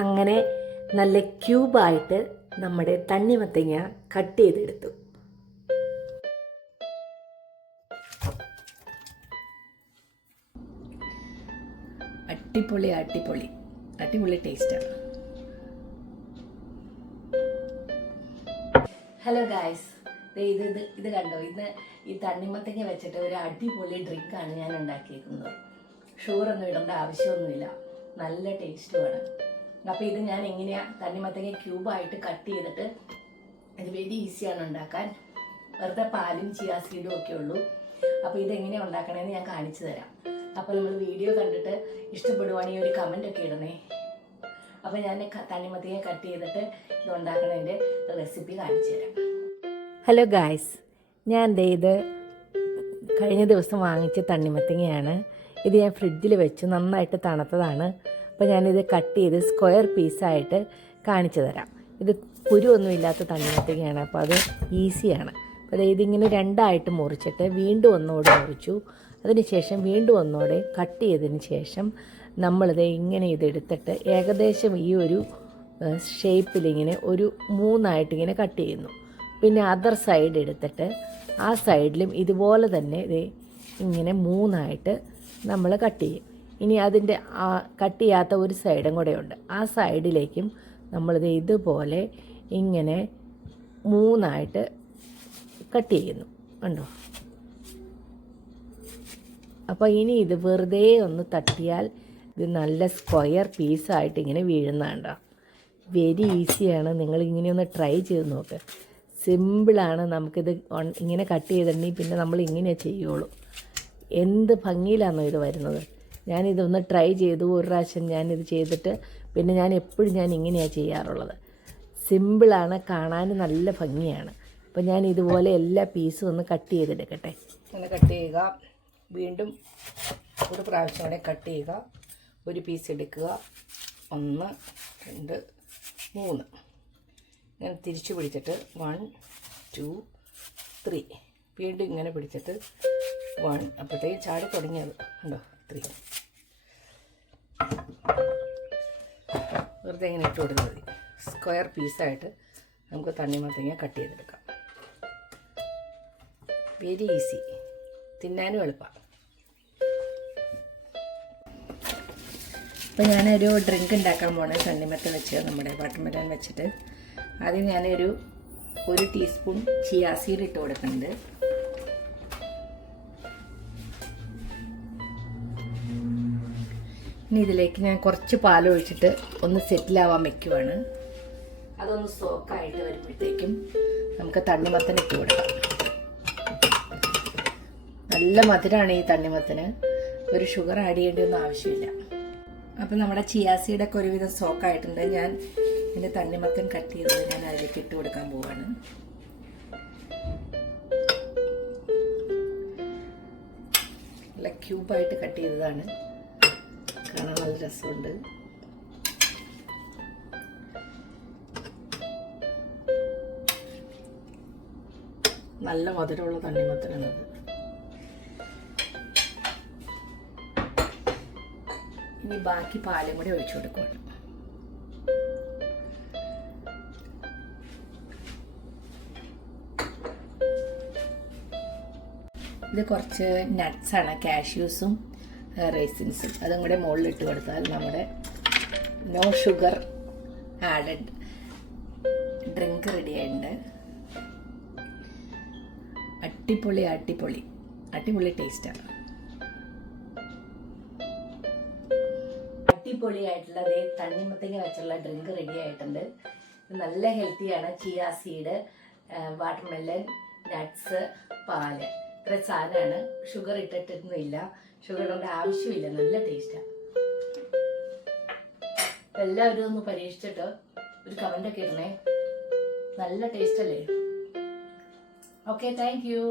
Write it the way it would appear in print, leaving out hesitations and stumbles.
അങ്ങനെ നല്ല ക്യൂബായിട്ട് നമ്മുടെ തണ്ണിമത്തങ്ങ കട്ട് ചെയ്തെടുത്തു. അടിപൊളി അടിപൊളി അടിപൊളി ടേസ്റ്റാണ്. ഹലോ ഗായ്സ്, ഇത് കണ്ടോ, ഇന്ന് ഈ തണ്ണിമത്തങ്ങ വെച്ചിട്ട് ഒരു അടിപൊളി ഡ്രിങ്കാണ് ഞാൻ ഉണ്ടാക്കിയിരിക്കുന്നത്. ഷുഗറൊന്നും ഇടേണ്ട ആവശ്യമൊന്നുമില്ല, നല്ല ടേസ്റ്റുമാണ്. അപ്പോൾ ഇത് ഞാൻ എങ്ങനെയാണ് തണ്ണിമത്തങ്ങ ക്യൂബായിട്ട് കട്ട് ചെയ്തിട്ട്, ഇത് വെരി ഈസിയാണ് ഉണ്ടാക്കാൻ. വെറുതെ പാലും ചിയാ സീഡും ഒക്കെ ഉള്ളൂ. അപ്പോൾ ഇതെങ്ങനെയാണ് ഉണ്ടാക്കണമെന്ന് ഞാൻ കാണിച്ചു തരാം. അപ്പോൾ നമ്മൾ വീഡിയോ കണ്ടിട്ട് ഇഷ്ടപ്പെടുവാണെങ്കിൽ ഒരു കമൻ്റ് ഒക്കെ ഇടണേ. അപ്പോൾ ഞാൻ തണ്ണിമത്തങ്ങ കട്ട് ചെയ്തിട്ട് ഇത് ഉണ്ടാക്കണതിൻ്റെ റെസിപ്പി കാണിച്ചു തരാം. ഹലോ ഗായ്സ്, ഞാൻ ഇത് കഴിഞ്ഞ ദിവസം വാങ്ങിച്ച തണ്ണിമത്തങ്ങയാണ്. ഇത് ഞാൻ ഫ്രിഡ്ജിൽ വെച്ച് നന്നായിട്ട് തണുത്തതാണ്. അപ്പോൾ ഞാനിത് കട്ട് ചെയ്ത് സ്ക്വയർ പീസായിട്ട് കാണിച്ചു തരാം. ഇത് കുരുവൊന്നുമില്ലാത്ത തണ്ണിമത്തങ്ങയാണ്, അപ്പോൾ അത് ഈസിയാണ്. അപ്പോൾ ഇതിങ്ങനെ രണ്ടായിട്ട് മുറിച്ചിട്ട് വീണ്ടും ഒന്നുകൂടെ മുറിച്ചു. അതിനുശേഷം വീണ്ടും ഒന്നുകൂടെ കട്ട് ചെയ്തതിന് ശേഷം നമ്മളിത് ഇങ്ങനെ ഇതെടുത്തിട്ട് ഏകദേശം ഈ ഒരു ഷേപ്പിലിങ്ങനെ ഒരു മൂന്നായിട്ട് ഇങ്ങനെ കട്ട് ചെയ്യുന്നു. പിന്നെ അതർ സൈഡ് എടുത്തിട്ട് ആ സൈഡിലും ഇതുപോലെ തന്നെ ഇത് ഇങ്ങനെ മൂന്നായിട്ട് നമ്മൾ കട്ട് ചെയ്യും. ഇനി അതിൻ്റെ ആ കട്ട് ചെയ്യാത്ത ഒരു സൈഡും കൂടെ ഉണ്ട്, ആ സൈഡിലേക്കും നമ്മളിത് ഇതുപോലെ ഇങ്ങനെ മൂന്നായിട്ട് കട്ട് ചെയ്യുന്നു. കണ്ടോ? അപ്പോൾ ഇനി ഇത് വെറുതെ ഒന്ന് തട്ടിയാൽ ഇത് നല്ല സ്ക്വയർ പീസായിട്ട് ഇങ്ങനെ വീഴുന്നതാണ്ടോ. വെരി ഈസിയാണ്, നിങ്ങൾ ഇങ്ങനെ ഒന്ന് ട്രൈ ചെയ്ത് നോക്ക്. സിമ്പിളാണ്. നമുക്കിത് ഇങ്ങനെ കട്ട് ചെയ്തിട്ടുണ്ടെങ്കിൽ പിന്നെ നമ്മൾ ഇങ്ങനെ ചെയ്യുള്ളൂ. എന്ത് ഭംഗിയിലാണോ ഇത് വരുന്നത്. ഞാനിതൊന്ന് ട്രൈ ചെയ്തു, ഒരു പ്രാവശ്യം ഞാനിത് ചെയ്തിട്ട് പിന്നെ ഞാൻ എപ്പോഴും ഇങ്ങനെയാണ് ചെയ്യാറുള്ളത്. സിമ്പിളാണ്, കാണാൻ നല്ല ഭംഗിയാണ്. അപ്പോൾ ഞാൻ ഇതുപോലെ എല്ലാ പീസും ഒന്ന് കട്ട് ചെയ്തെടുക്കട്ടെ. ഒന്ന് കട്ട് ചെയ്യുക, വീണ്ടും ഒരു പ്രാവശ്യം കൂടെ കട്ട് ചെയ്യുക. ഒരു പീസ് എടുക്കുക, 1 2 3 ഞാൻ തിരിച്ചു പിടിച്ചിട്ട് 1 2 3 വീണ്ടും ഇങ്ങനെ പിടിച്ചിട്ട് 1, അപ്പോഴത്തേക്ക് ചാടി തുടങ്ങിയത് ഉണ്ടോ 3. വെറുതെ ഇങ്ങനെ ഇട്ട് കൊടുത്താൽ മതി. സ്ക്വയർ പീസായിട്ട് നമുക്ക് തണ്ണിമത്തങ്ങ കട്ട് ചെയ്തെടുക്കാം. വെരി ഈസി, തിന്നാനും എളുപ്പമാണ്. അപ്പോൾ ഞാനൊരു ഡ്രിങ്ക് ഉണ്ടാക്കാൻ പോണേ തണ്ണിമത്ത വെച്ച്, നമ്മുടെ വാട്ടർമെലൺ വെച്ചിട്ട്. ആദ്യം ഞാനൊരു 1 ടീസ്പൂൺ ചിയാ സീഡ് ഇട്ട് കൊടുക്കുന്നുണ്ട്. ഇനി ഇതിലേക്ക് ഞാൻ കുറച്ച് പാലൊഴിച്ചിട്ട് ഒന്ന് സെറ്റിലാവാൻ വയ്ക്കുവാണ്. അതൊന്ന് സോക്കായിട്ട് വരുമ്പോഴത്തേക്കും നമുക്ക് തണ്ണിമത്തൻ ഇട്ട് കൊടുക്കാം. നല്ല മധുരമാണ് ഈ തണ്ണിമത്തന്, ഒരു ഷുഗർ ആഡ് ചെയ്യേണ്ടിയൊന്നും ആവശ്യമില്ല. അപ്പം നമ്മുടെ ചിയാ സീഡൊക്കെ ഒരുവിധം സോക്കായിട്ടുണ്ട്. ഞാൻ എൻ്റെ തണ്ണിമത്തൻ കട്ട് ചെയ്തത് ഞാൻ അതിലേക്ക് ഇട്ട് കൊടുക്കാൻ പോവാണ്. നല്ല ക്യൂബായിട്ട് കട്ട് ചെയ്തതാണ്, കാണാൻ നല്ല രസമുണ്ട്. നല്ല മധുരമുള്ള തണ്ണിമത്തനാണത്. ഇനി ബാക്കി പാലും കൂടി ഒഴിച്ചു കൊടുക്കുകയാണ്. ഇത് കുറച്ച് നട്ട്സാണ്, കാഷ്യൂസും റൈസിൻസും. അതും കൂടെ മുകളിലിട്ട് കൊടുത്താൽ നമ്മുടെ no sugar added drink ready ആയിട്ടുണ്ട്. അടിപൊളി അടിപൊളി അടിപൊളി ടേസ്റ്റാണ്. അടിപൊളിയായിട്ടുള്ള തണ്ണിമത്തങ്ങ വെച്ചുള്ള ഡ്രിങ്ക് റെഡി ആയിട്ടുണ്ട്. നല്ല ഹെൽത്തിയാണ്. ചിയാ സീഡ്, വാട്ടർമെലൺ, നട്ട്സ്, പാല്, ഇത്ര സാധനമാണ്. ഷുഗർ ഇട്ടിട്ടൊന്നുമില്ല, ഷുഗർ കൊണ്ട് ആവശ്യമില്ല. നല്ല ടേസ്റ്റാണ്. എല്ലാവരും ഒന്ന് പരീക്ഷിച്ചിട്ട് ഒരു കമൻ്റൊക്കെ ഇടണേ. നല്ല ടേസ്റ്റ് അല്ലേ? Okay, thank you.